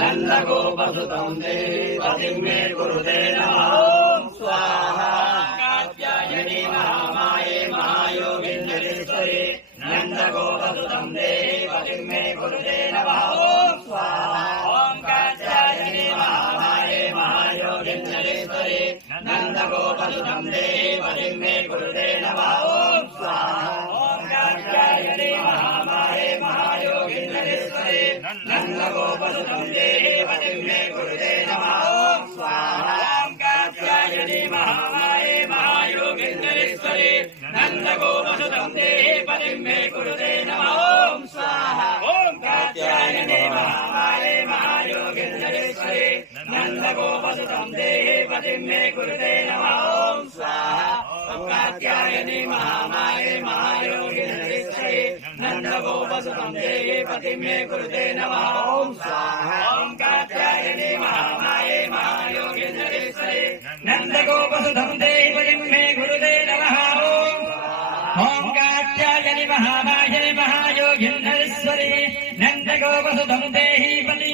नन्दगोपसुतं देवतिं मे कुरुते नमः ॐ स्वाहा कात्यायनी महामाये महायोगिन्यरेश्वरी नन्दगोपसुतं देवतिं मे कुरुते नमः ॐ स्वाहा ॐ कात्यायनी महामाये महायोगिन्यरेश्वरी नन्दगोपसुतं देवतिं मे कुरुते नमः ॐ स्वाहा ॐ कात्यायनी महामाये महायोगिन्यरेश्वरी नन्दगोपसुतं देवतिं मे कुरुते नमः ॐ स्वाहा ॐ कात्यायनी महामाये महायोगिन्यरेश्वरी नन्दगोपसुतं देवतिं मे कुरुते नमः ॐ स्वाहा ॐ कात्यायनी महामाये महायोगिन्यरेश्वरी नन्दगोपसुतं देवतिं मे कुरुते नमः ॐ स्वाहा ॐ कात्यायनी महामाये महायोगिन्यरेश्वरी नन्दगोपसुतं देवतिं मे कुरुते नमः ॐ स्वाहा ॐ कात्यायनी महामाये महायोगिन्यरेश्वरी नन्दगोपसुतं देवतिं मे कुरुते नमः ॐ कात्यायनी महामाये महायोगिन्यरेश्वरी नन्दगोपसुतं देवतिं